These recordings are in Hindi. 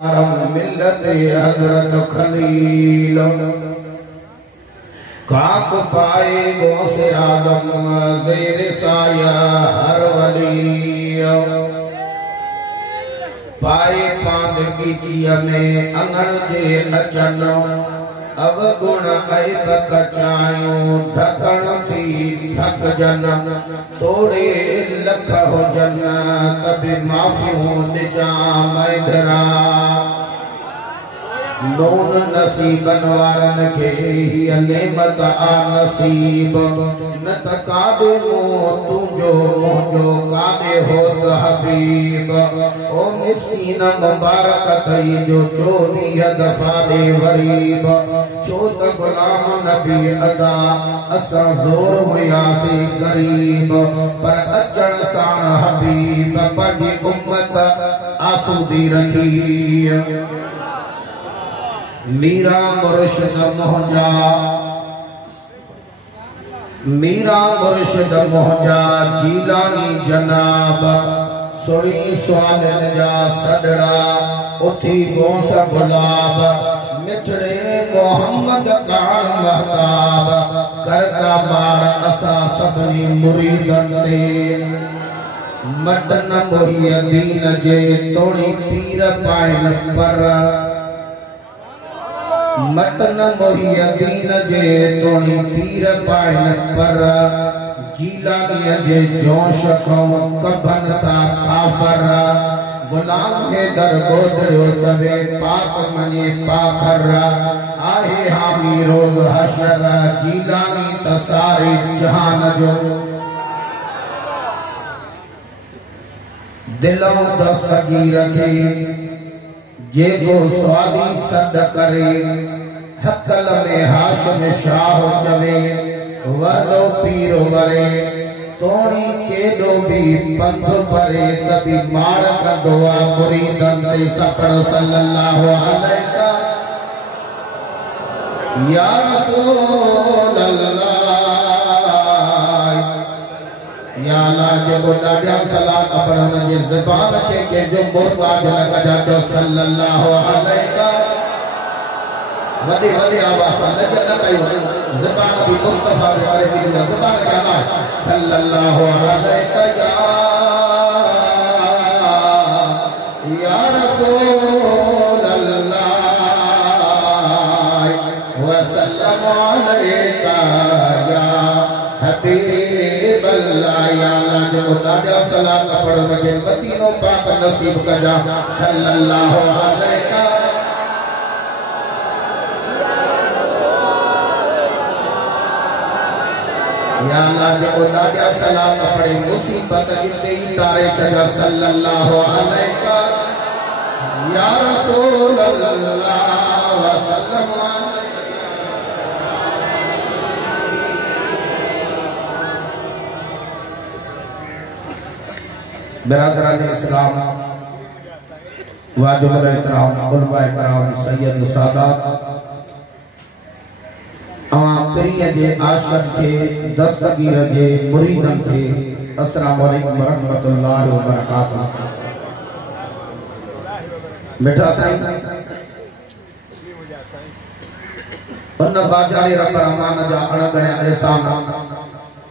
मिल्लत हजरत खलील खाक पाए गौसे आदम ज़ेर साया हर वली पाए पांद कीचिया में अंगण जे अचन अवगुण ऐब कचायूं ढकण थी ढक जन तोड़े लख हो जन कभी माफियूं निजाम इधरा नून नसीबन वारन के ही नेमत आ नसीब न त कादे मो तुझो मोजो कादे हो हबीब ओ मिस्कीन मुबारक थई जो 24 दफा दे वरीब छो त गुलाम नबी अदा असा जोर हुयासी गरीब पर अचण साण हबीब पंहिंजी उम्मत आसूदी रखी मीरा मुर्शिद मोहजा मीरा मुर्शिद मोहजा जीलानी जनाब सुड़ी स्वामिन जा सदड़ा उठी गोस गुलाब मिठड़े मोहम्मद कान महताब करका बाड़ असा सभनी मुरीदन ते मदन मुहियदीन जे तोड़ी पीर पाइन पर मटन मोहियदीन जे तोड़ी पीर पाइन पर जीलानी जे जोश को कबन था काफर गुलाम हैदर गोदड़ो तवे पाक मने पाखर आहे हामी रोग हशर जीलानी तसारे जहान जो दिलों दस्तगी रखे जेको स्वामी सद करे हकल में हाशम शाह चवे वदो पीरो वरे तोड़ी के दो भी पंथ परे तभी मार का दुआ मुरीदन ते सफर सल्लल्लाहु अलैहि या रसूल अल्लाह या अल्लाह जे बोलाड्या सलात पढ़न जे ज़बान के जो मोहताज लगा जा सल्लल्लाहु अलैहि वदी वदी आवाज लगे न कयो ज़बान भी मुस्तफा दे बारे में ज़बान का नाम सल्लल्लाहु अलैहि या रसूल अल्लाह व सल्लम अलैका या हबीब अल्लाह या अल्लाह जो दादा सलात पढ़ मगे मदीनो पाक नसीब कजा सल्लल्लाहु अलैहि या अल्लाह जो दादा सलात पढ़े मुसीबत इते ही तारे चजा सल्लल्लाहु अलैहि या रसूल अल्लाह व सल्लम बिरादरान इस्लाम वाजिबुल एहतराम उलमाए कराम सैयद सादात अवा प्रिय जे आशिक के दस्तगीर जे मुरीदन के अस्सलाम वालेकुम व रहमतुल्लाहि व बरकातहू मिठा साईं उन बाजारे रब रहमान जा अणगणिया एहसान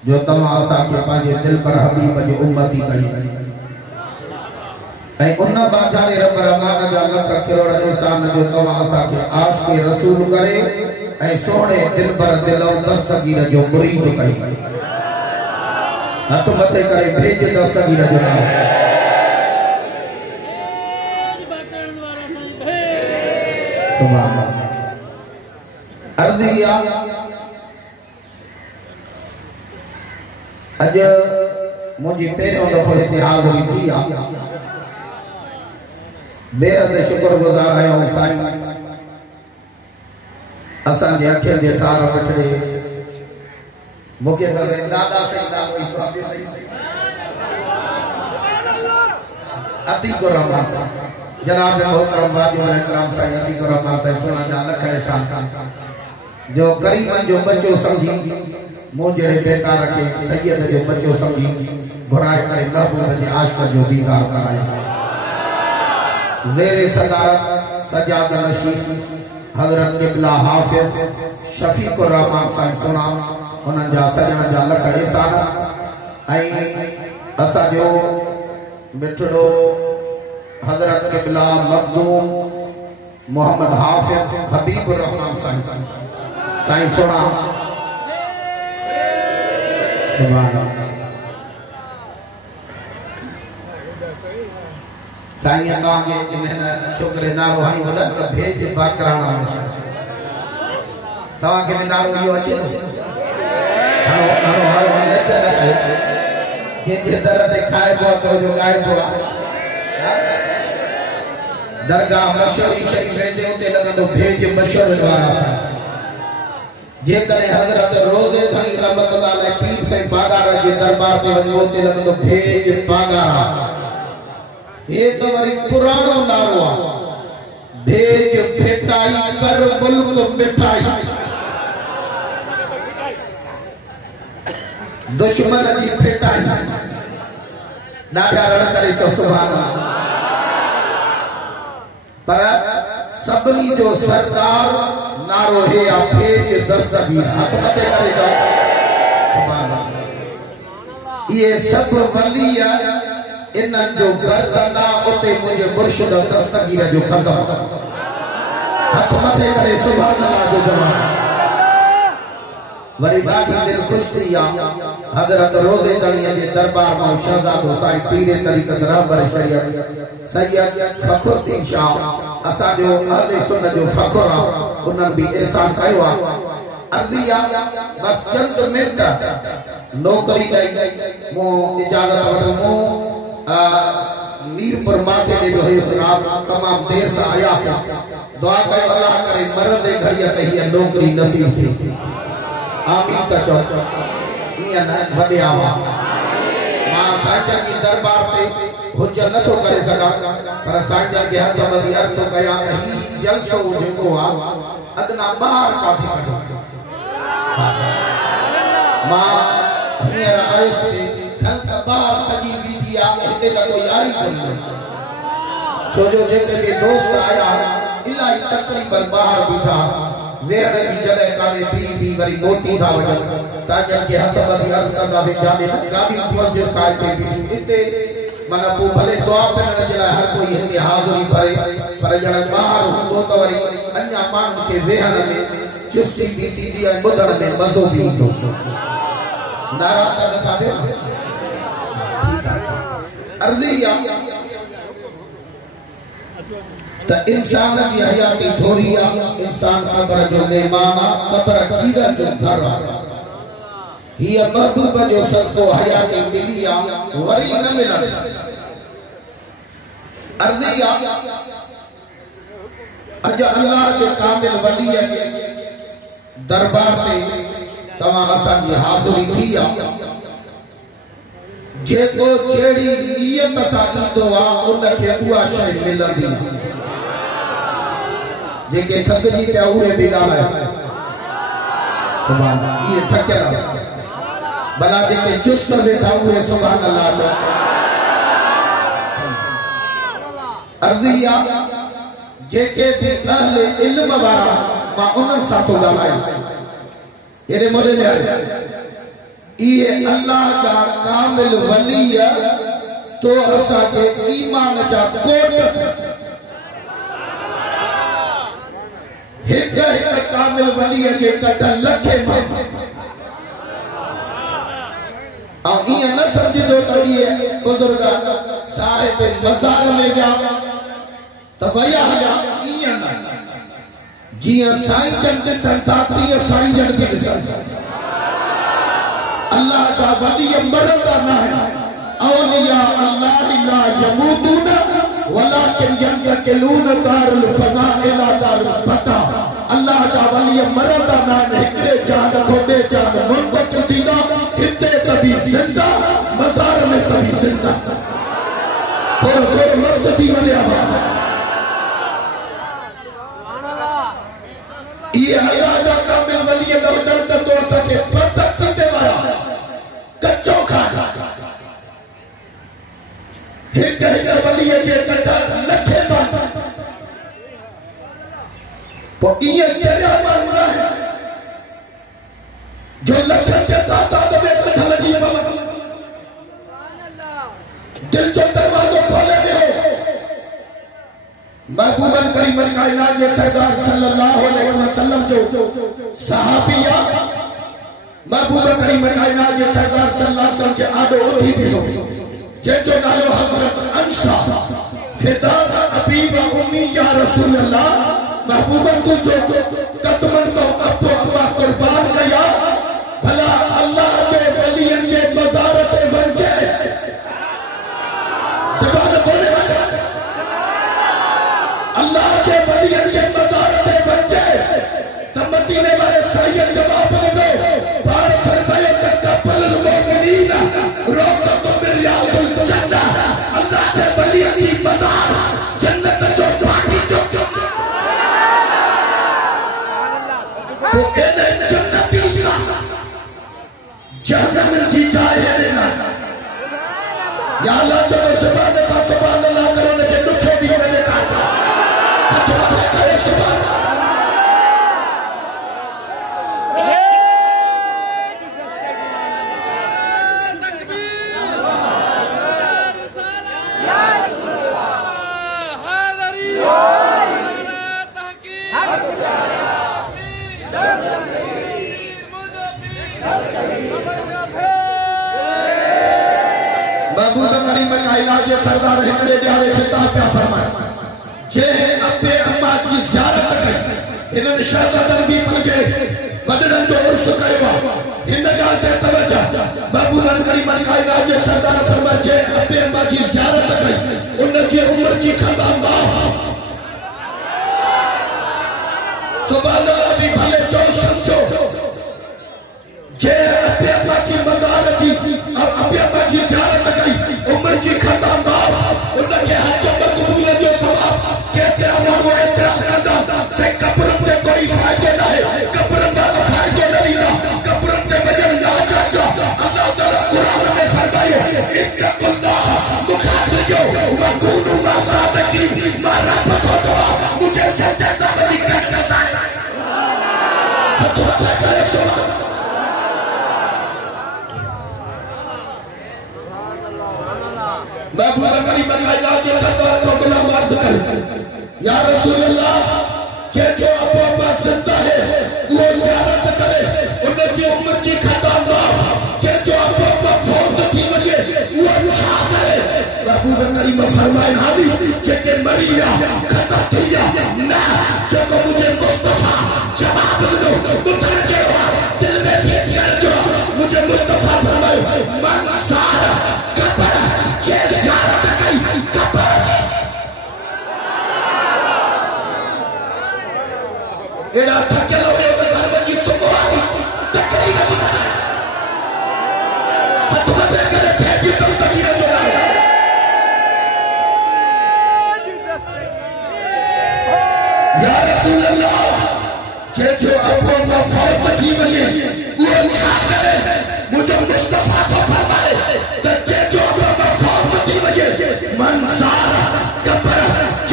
जो तमा असा के पांजे दिल पर हबीब जे उम्मती कई ऐ उन बाजारे रब रहमान जा लख करोड़ एहसान जो तवा असा के आशिक रसूल करे ऐ सोहणे दिल पर दिलो दस्तगीर जो मुरीद कई हथ मथे करे भेज दस्तगीर जो नाम सुभान अल्लाह अर्जिया अज मुझी पहिरियों दफ़ो हिते हाज़िरी थी आहे बेहद शुक्रगुज़ार आहियूं साईं असांजे अखियुनि जे तार वठड़े मूंखे त दादा साईं अतीकुर रहमान साईं जनाब मोहतरम वाजिब इकराम साईं अतीकुर रहमान साईं सोना जा लख एहसान जो गरीबन जो बच्चो समझी मुझे बेकार के सैयद जो बच्चो समझी घुराए करे महबूब जे आशिक जो दीदार कराए ज़ेरे सदारत सजाद नशीद हजरत क़िबला हाफिज़ शफीकुर रहमान साईं सुना उन्हनि जा सजण जा लख एहसान ऐं असांजो मिठड़ो हजरत क़िबला मखदूम मोहम्मद हाफिज़ हबीबुर रहमान साईं सुना सुभान अल्लाह साईं तव्हांखे हिन छोकिरे नारो हाणे वॾा त भेज बाकराणा तव्हांखे बि नारो इहो अचे थो हाणो हाणो हाणो न कयो जंहिंजे दर ते खाइबो आहे तो जो ॻाइबो आहे दरगाह मशहूरी शरीफ़ वेंदे उते लॻंदो भेज मशहूर वारा जेकॾहिं हज़रत रोज़े धणी रहमतुल्लाह अलैह पीर साईं बागारा जे दरबार ते वञो उते लॻंदो भेज बागारा ये तो वरी पुरानो नारो आहे भेज भेटाई कर मुल्क मिठाई दुश्मन जी भेटाई ॾाढा रण करे चओ सुभान अल्लाह पर सभिनी जो सरदार नारो है आ भेज दस्तगीर हथ मथे करे चओ सुभान अल्लाह ये सब वली इन जो गर्दन उते मुझे मुर्शिद दस्तगीर जो कदम हथ मथे करे सुभान अल्लाह जो जवाब वरी ॾाढी दिल खुश थी हज़रत रोज़े धणीअ जे दरबार मां शहज़ादो साईं पीर तरीक़त रहबर शरीयत सैयद फखरुद्दीन शाह असांजो अहले सुन्नत जो फखुर आहे उन्हनि बि एहसान कयो आहे अर्ज़ी आहे बस चंद मिंट नौकरी ॾेई मूं इजाज़त वठो मूं मीरपुर माथे जो हिसाब तमाम देर से आया है दुआ कयो अल्लाह करे मरदे घड़िया ते ही नौकरी नसीब थी आमीन त चओ इया न वडे आवाज मां साईं जी दरबार ते हुज नथो करे सका पर साईं के हथ वधी अर्थ कया त ही जलसो जेको आ अदना बाहर काथे कढो मां हींअर आयुस कल का बाहर सजी बीठी आ हिते त कोई आई कोई छो जो जेके भी दोस्त आया इलाही तकरीबन बाहर बीठा वेहण जी जगह काने पी वरी मोटी था वजन साजन के हथ वधी अर्थ कंदा वे जाने गाड़ी मस्जिद काल पे बीठी इते माना पो भले दुआ करण जे लाइ हर कोई हिते हाज़िरी भरे पर जण बाहर हूंदो त वरी अन्या माण्हुनि खे वेहण में चुस्ती बि थींदी ऐं ॿुधण में मज़ो बि ईंदो नाराज़ त नथा थियो अर्ज़ी आहे त इंसान जी हयाती थोरी आहे इंसान क़ब्र जो मेहमान आहे क़ब्र कीड़नि जो घर आहे हीअ महबूब जो सदको हयाती मिली आहे वरी न मिलंदी अर्ज़ी आहे अॼु अल्लाह जे कामिल वलीअ जे दरबार ते तव्हां असांजी हाज़िरी थी आहे जेको जहिड़ी नियत सां ईंदो आहे उनखे उहा शइ मिलंदी जेके थकिजी पिया उहे बि ॻाल्हायो सुभान इहे थकियल भला जेके चुस्त वेठा उहे सुभान अल्लाह चओ अर्ज़ी आहे जेके बि अहले इल्म वारा मां उन्हनि सां थो ॻाल्हायां एॾे मोॾे में ये अल्लाह का कामिल वली तो असा के ईमान जा कोट एक कामिल वली के कट लखे और ये न समझ दो तो ये बुजुर्ग साहिब मज़ार में जा तो भैया ये न जिया साईं जन के संसाती साईं जन के अल्लाह का वली मरदा ना है औलिया अल्लाह ला यमूतून वलाकिन यंतकिलून दारुल फना इला दारुल फता अल्लाह का वली मरदा ना है एकड़े जान खोडे जान मुनबत थींदा हिते कभी जिंदा मज़ार में कभी जिंदा थोड़ो मस्त थी वने आवाज ये अल्लाह का कामिल वली दर तो सके पता कच्चो खाना एक वली के कटा लखे को ये चरिया मानना है जो लखन के तादाद में कथा लगी बाबा दिल जो दरवाजों खोले गए महबूबन करीम कायनात ये सरदार सल्लल्लाहु अलैहि वसल्लम जो सहाबिया महबूबन करीम कायनात ये सरदार सल्लल्लाहु अलैहि वसल्लम के आदो उठी भी हो ये जो नालो हजरत अंसा फिदा अबीबा उम्मी या रसूल अल्लाह महबूबन तू जो कदमन तो अब तो अल्लाह कुर्बान किया भला अल्लाह के वलियन ये मज़ारत बंजे ज़बान खोले अल्लाह के वलियन ये मज़ारत बंजे तब मदीने वाले सैयद जवाब दे बार फरमाए तकब्बल मुमिनीन रोज़तुम मिन रियादिल जन्नह अल्लाह के वलियन की मज़ार जन्नत जो पार्टी जो तो इन्हें जन्नती जहन्नम में जी जाए ना या अल्लाह जो ज़बान का सुभान अल्लाह करो ने के नुछे भी मैंने कहा तो करे सुभान तकबीर या रसूल या रसूल अल्लाह हाज़री नारा तहकीक महबूब करीम कायनात ये सरदार हिकड़े ॾियारे खिताब पिया फरमाए जे अब्बे अम्मा की ज़ियारत कई इन्हनि शहज़ादनि भी पंहिंजे वॾड़नि जो उर्स कयो आहे हिन ॻाल्हि ते तवजो महबूब करीम कायनात ये सरदार फरमाए जे अब्बे अम्मा की ज़ियारत कई उन जी उम्र जी खंदा माफ़ सुभान अल्लाह भी भले जो समझो जे अब्बे अम्मा की मज़ार जी अब्बे अम्मा की ज़ियारत कई उम्र जी खंदा माफ़ उनके हज मक़बूल जो सवाब कहते हैं वो एतिराज़ कंदा से कब्र ते कोई फ़ाइदो न है कब्र में फ़ाइदो न लीना कब्र ते वजन ना जाएगा अल्लाह ताला कुरान में फरमाए इत्तक़ुल्लाह मुखातिजो वकुनु मासाबिकीन मारा पतो तो मुझे सच्चा समझ करता है तो करे सुभान महबूब करीम कायनात ये सरदार को गुलाम अर्ज करे या रसूल अल्लाह के जो अबू अब्बास जिंदा है वो ज़ियारत करे उनकी उम्र की खता माफ के जो अबू अब्बास फौत थी वजे वो अच्छा करे महबूब करीम फरमाए हाली जेके मरीया खता थिया ना जेको मुझे मुस्तफा जवाब दो मुतर के दिल में फीस कर जो मुझे मुस्तफा फरमाए मन सारा कब्र जे ज़ियारत कई कब्र एड़ा थकेलो है तो घर में जी सुबह आई तकरी गई हथ बंदे करे भेजी तो तबीर जो लाए या रसूल अल्लाह के जो अबू मफौत की वजह वो क्या करे मुझे मुस्तफा को फरमाए तो जो अबू मफौत की वजह मन सारा कब्र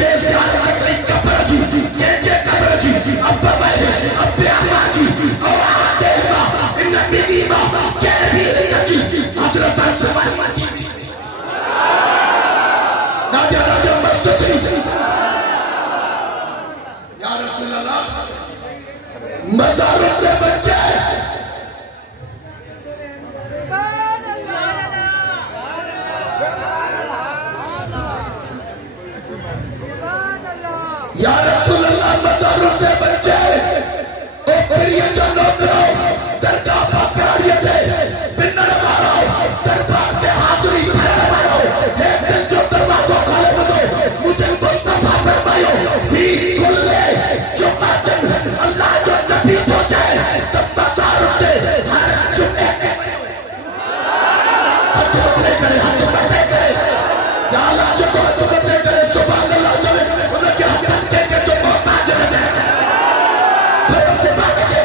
जे ज़ियारत कई कब्र जी के कब्र जी अब्बा भाई अब्बे अम्मा जी और आते मां इन बीबी मां के भी जी हजरत सवाल जी नाजा नाजा मस्त थी या रसूल अल्लाह मज़ार से बचे या रसूल अल्लाह मज़ार से बचे ओ प्रिय जनों दरगाह पकड़िए दे बिन्नर मारो दरबार पे हाजिरी भरने मारो एक दिल जो दरवाज़ों खोले बदो मुझे मुस्तफा फरमायो फी कुल्ले जुमातन अल्लाह जो नबी तो जाए तब मज़ार दे हर जुमे हथ बंदे करे या अल्लाह जो हथ बंदे करे सुभान अल्लाह चले उनके हथ के जो मोहताज है तो से बात के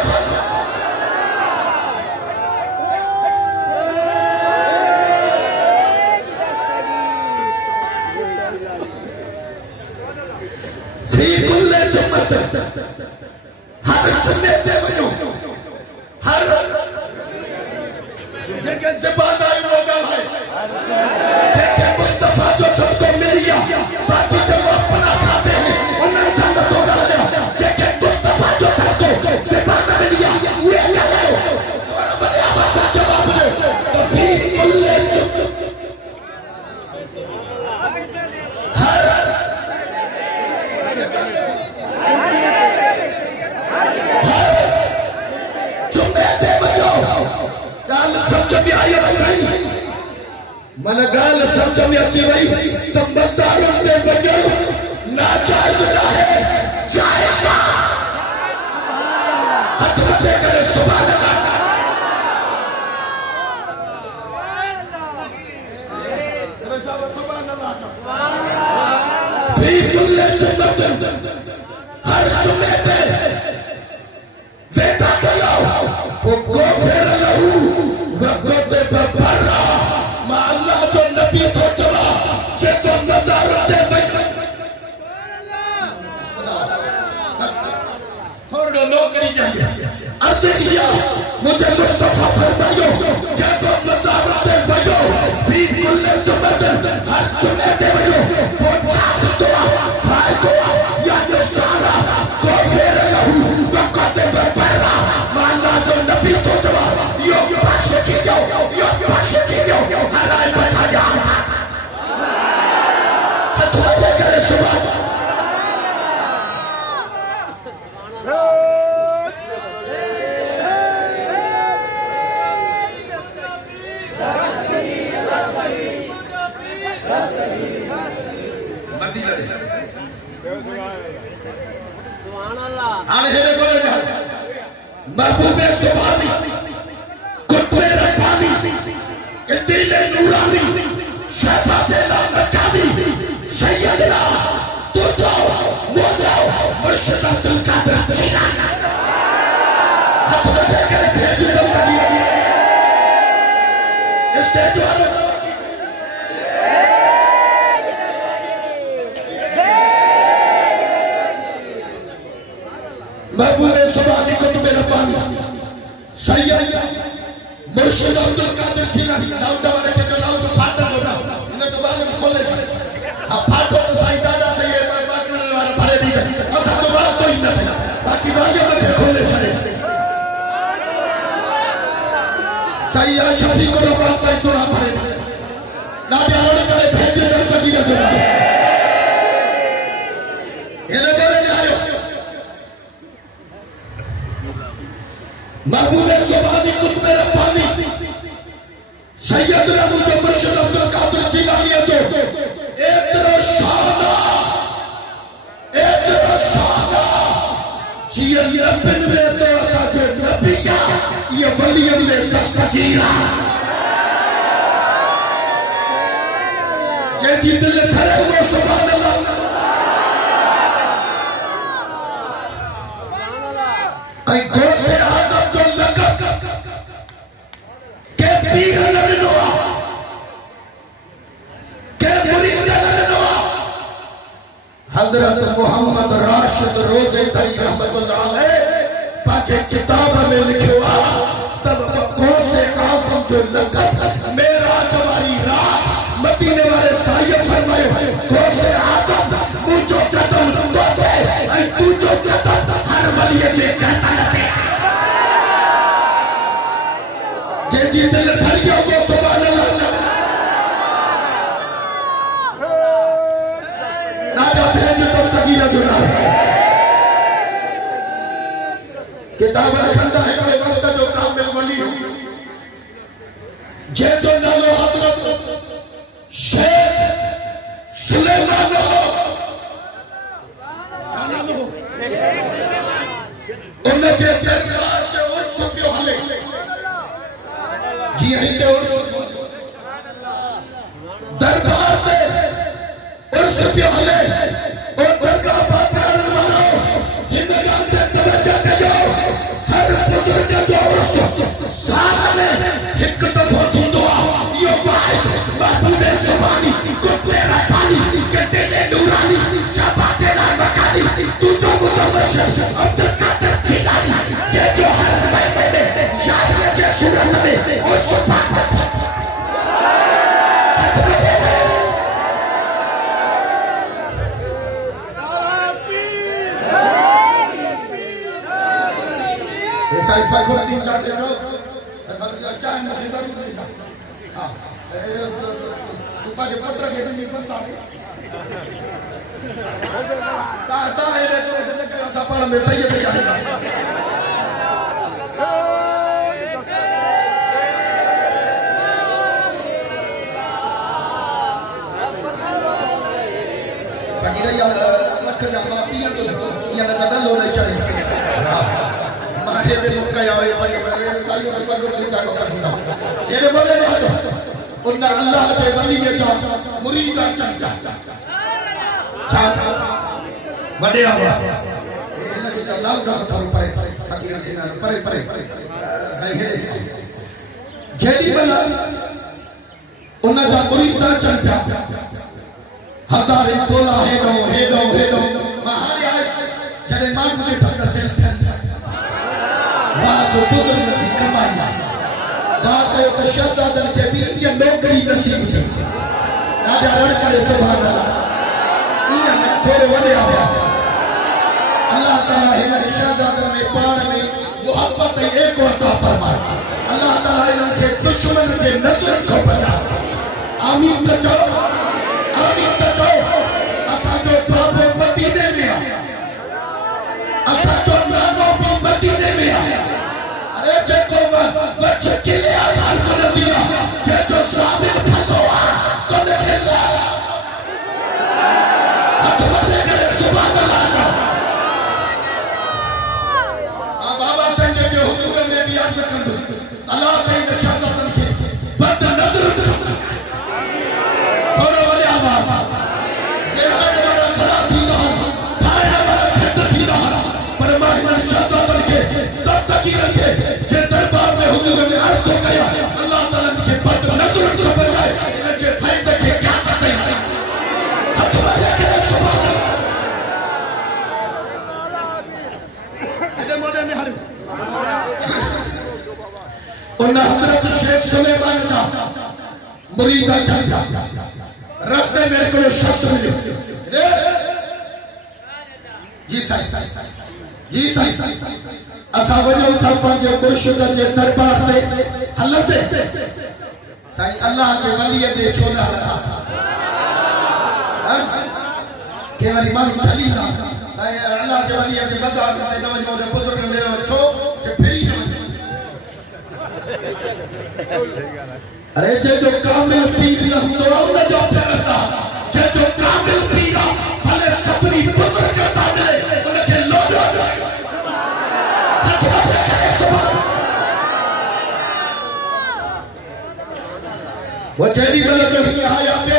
फी कुल्ले जुमातन हर जुमे ते वयो हर जेके ज़बान आई वो ॻाल्हाए जेके मुस्तफा जो सबको मिल गया बाकी जो अपना खाते हैं उन्हनि सां नथो ॻाल्हायो जेके मुस्तफा जो सबको ज़बान मिल गया उहे ॻाल्हायो और वॾे आवाज़ सां जवाब ॾियो त फी कुल्ले मन गाल समझ में अची वई त मज़ारनि ते वञो नाजाइज़ न है जाइज़ हथ मथे करे सुभान अल्लाह फी कुल्ले जुम्मतिन हर जुमे ते वेठा कयो वो गोफिर लहू वक़्त बबरा मा अल्लाह जो नबी तो चला जे तो नज़ार दे थोड़ो नौकरी चाहिए अर्दिया मुझे मुस्तफा फरमायो जे तो नज़ार दे वयो फी कुल्ले जुम्मतिन हर जुमे ते वयो वो चास दुआ फाय दुआ या नज़ारा गोफिर लहू वक़्त बबरा मा अल्लाह जो नबी तो चला यो पास की जाओ हराए बैठा जा हथ मथे करे सुभान मती लड़े सुभान अल्लाह आने हेले बोले जा महबूबे सुभानी कुत्ते रब्बानी दिले नूरानी शहजादे लामकानी सैयदना तू जाओ वो जाओ मुर्शिद अब्दुल कादिर जिलानी हाथ मथे करे भेज दो सदी स्टेज वालों महबूबे सुभानी कुत्ते रब्बानी सैयद मुर्शिद अब्दुल कादिर जिलानी लाउड वाले के लाउड तो फाटा होता इन्हें तो बाद में खोले अब फाटो तो सही दादा से ये बाकी वाला भरे दी गई अब सब तो बात तो ही ना था बाकी वाले में खोले चले सही है शफी को बात सही सुना भरे ना प्यारों करे भेज दे सकी ना सुना ये ले बोले नहीं आयो महबूबे सुभानी कुत्ते रब्बानी सैयदना मुझे मुर्शिद अब्दुल कादिर जिलानी है तो इतना शाना ये नबिन में तो ऐसा जो नबिया ये वलियन में दस्तगीरा ये जितने खड़े हुए सुभान अल्लाह कई गौर से आदम जो लगा के पीर नबिनवा के मुरीद नबिनवा हजरत मोहम्मद राशिद रोज़े तई रहमतुल्लाह अलैह पाके किताब में लिखवा तब कौन से आज़म जो लगा मेरा जवारी रात मदीने वाले साहिब फरमाए कौन से आज़म मुझो जतन तो दे ऐ तू जो जतन हर वली जे कहता है जे जी दिल भरियो को सुभान अल्लाह नाजा भेज तो सगीरा जुना किताब रखंदा है कोई वक्त जो कामिल वली जे जो नालो हजरत शेख सुलेमान उनके दरबार के उर्स पियो हले जी हिंदे दरबार से उर्स पियो हले और दरगाह पात्र मारो जिंदगान से तवज्जो कयो हर बुजुर्ग जो उर्स साल में एक दफा थींदो यो वाहिद महबूबे सुभानी कुत्ते रब्बानी के दिले नूरानी शाबाते लाल मकानी तू जो मुझे मुर्शिद अब्दुल कादिर जिलानी ऐसा ऐसा खोल 3-4 दे दो चाय में खरीदा नहीं जा हां तू पाजे पत्र के नहीं बस आ ता है देखो ऐसा पर में सही है जाएगा फकीर या लख जामा पिया तो ये ना डल हो नहीं चले मारे दे मुका या ये सारी पकड़ के जाको करदा ये बोले ना उन अल्लाह के वली जा मुरीद चंचा छा बड़े आवाज ये के लाल दा थल परे फकीर के ना परे परे सही है जेडी बला उन जा मुरीद चंचा हजारे बोला हे दो महारे आए जने मान में ठग दिल थे वाह तो बुजुर्ग की कमाई कहा तो शहजादन के भी ये नौकरी नसीब थी राजा रण करे सुभान अल्लाह ये ना थोड़े वने आया अल्लाह ताला हिन शहजादन में पान में मोहब्बत एक और अता फरमाए अल्लाह ताला इनके दुश्मन के नजर को बचा आमीन तो जाओ आमीन तो जाओ असा जो बाबू मदीने में असा जो नामो भी मदीने में अरे देखो बच किले आधार कर दिया जे जो साबित फलवा तो निकला हाथ बंदे करे सुभान अल्लाह आ बाबा संजय के हुक्म में भी आज कर दो अल्लाह से शहजादन के बद नजर और वाले आवाज मेरा हमारा खड़ा थी ना थारे हमारा खड़ा थी ना पर मेहमान शहजादन के दस्तकी रखे जे दरबार में हुजूर ने अर्ज तो किया अल्लाह ताला के बद नजर को बजाए इनके फैज़ के क्या पता है हाथ बंदे करे सुभान अल्लाह ये मोने ने हर उन हजरत शेख सुलेमान का मुरीद था रास्ते में कोई शख्स मिले जी साईं असा वजो था पंहिंजे मुर्शिद जे दरबार ते हलंदे साईं अल्लाह के वली दे छो न के वरी माण्हू चली ना अल्लाह के वली जे मज़ार ते न वञो ने बुजुर्ग ने छो के फेरी न अरे जे जो कामिल पीर न हुंदो उन जो प्यारता जे जो कामिल पीर भले सभनी पुत्र के सामने उनके लोडो वो जेडी गलत ही आया पे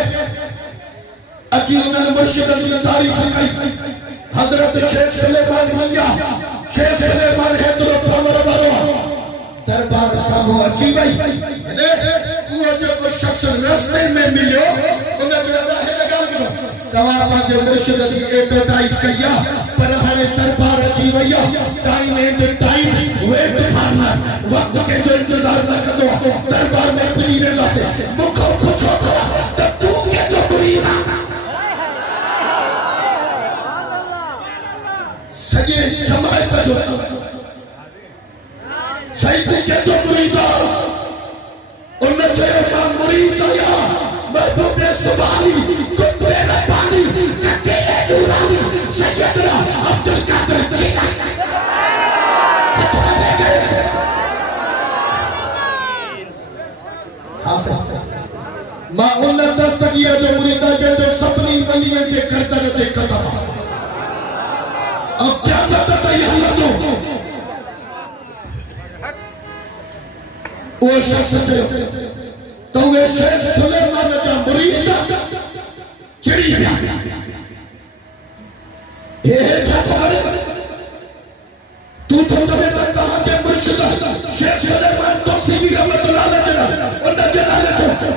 अची उन मुर्शिद की तारीफ कई हजरत शेख सुलेमान भैया शेख सुलेमान है तो अमर बारो दरबार सामो अची वई ने वो जो शख्स रास्ते में मिलो उन के है गल करो तवा पाजे मुर्शिद की एडवर्टाइज किया पर हरे दरबार अची वया टाइम एंड टाइम वेट फार्मर वक्त के जो इंतजार न करो दरबार में पुनी रहला से मुखो पूछो तो तू के जो मुरीद सुभान अल्लाह सजे जमात का जो सही के जो मुरीद उन जे मां मुरीद या महबूब सुभानी को तेरे पानी अकेले नूरानी सैयदना अब्दुल कादिर जिलानी मां उन दस्तगिया जो मुरीदा जो सपनी वलियन के गर्दन ते कदम अब क्या पता तैयार दो वो शख्स थे तो वे शेख सुलेमान का मुरीद चिड़ी गया ये छठवार तू तो तबे तक कहा के मुर्शिद शेख सुलेमान तो सीबी रहमतुल्लाह अलैह उन जलाले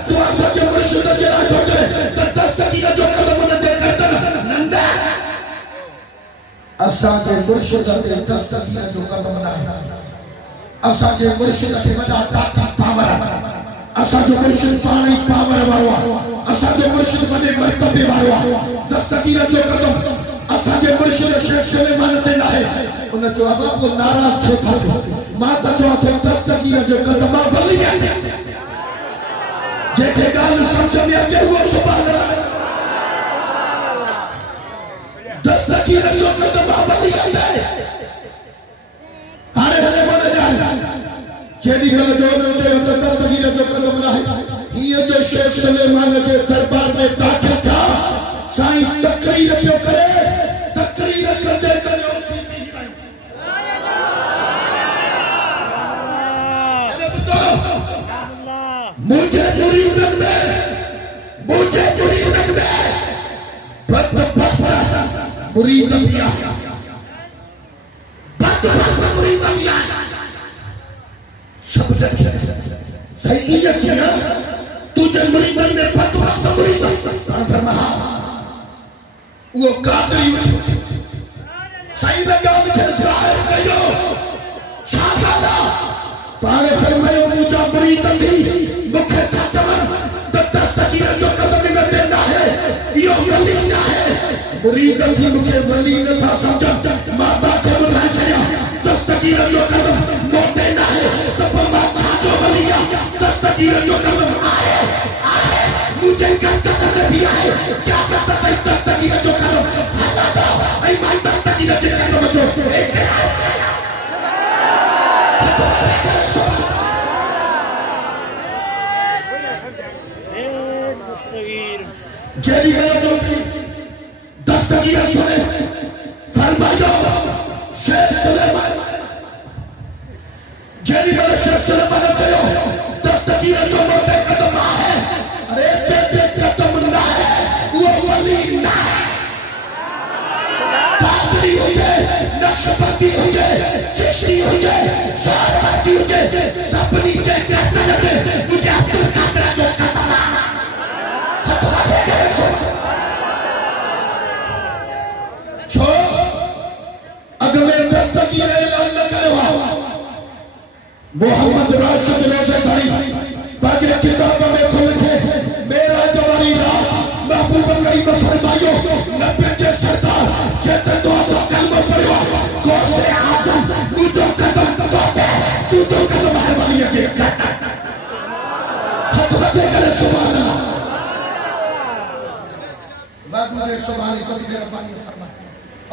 तू आसा के मुर्शिद के ना तो करे तो दस्तगिया जो कदम न दे करता नंदा असा के मुर्शिद के दस्तगिया जो कदम ना है असा के मुर्शिद के वडा ताकत पावर असा जो मुर्शिद पानी पावर वारो असा जो मुर्शिद बने मर्तबे वारो दस्तगीर जो कदम असा के मुर्शिद शेख सुलेमान ते ना है उन जवाब को नाराज छे था माता जो थे दस्तगीर जो कदमा वली जेके गाल समझ में अचे वो सुभान अल्लाह दस्तगीर जो कदमा वली हाणे हले बोले जाए जेडी मल जो न जे तो दस्तगीर जो कदम ना है ये जो शेख सुलेमान के दरबार में दाखिल था साईं तकरीर पियो करे तकरीर करदे करे मुझे मुरीदन में बदबख्त मुरीदन या बदबख्त मुरीदन या सब देखे सही है क्या तुझे मुरीदन में बदबख्त मुरीदन फरमा वो कादरी सही लगा मुझे जाहिर कयो शाहजादा पारे फरमायो मुझे मुरीदन थी मुखे था चमन दस्तगीर जो कदम में देना है यो वली ना है मुरीदन थी मुखे वली न था समझा माता के बुधाई छया दस्तगीर जो कदम मोटे ना है तब माता जो वलिया दस्तगीर जो कदम आए मुझे कहता करते भी आए क्या करता था दस्तगीर जो कदम हालाता ऐ माई दस्तगीर जो कदम जो एक जेडी गला जो दस्तगीर सुने फरमायो शेख सुलेमान जेडी गला शेख सुलेमान चयो दस्तगीर जो मोटे कदम है अरे जेदे कदम ना है वो वली ना है कादरी हो जाए नक्शबंदी हो जाए चिश्ती हो जाए सारवाती हो जाए अपनी जय कहता रहते मुझे अब्दुल कादर जो कदम छो अगले दस्तगीर ऐलान न कयो मोहम्मद राशिद रोज़ेदारी बाकी किताब में खुल के मेरा जवानी राह महबूब करीम फरमायो नबी के सरदार जेते 200 कलमा पढ़वा गौसे आज़म मुझो कदम तोते तू जो कदम मेहरबानी के कहता हाथ रखे करे सुभान अल्लाह महबूब सुभान कभी मेरा पानी फरमा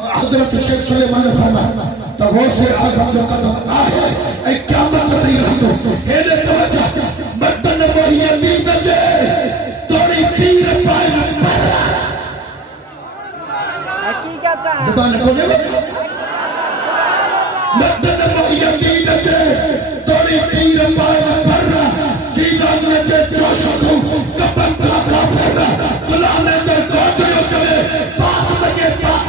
हजरत शेख सुलेमान ने फरमाया तो वो से आज़म जो कदम आए ऐ क़यामत तक रह दो हेले तवज्जो मदन वही अली नजे तोरी पीर पाए हकीकत है ज़बान को ले मदन वही अली नजे तोरी पीर पाए बर्रा जीवन में जे जोश को कपन का फर्रा बुलाने दे कोटयो चले बात लगे बात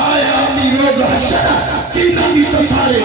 आया मीरो हशर जीना भी तो सारे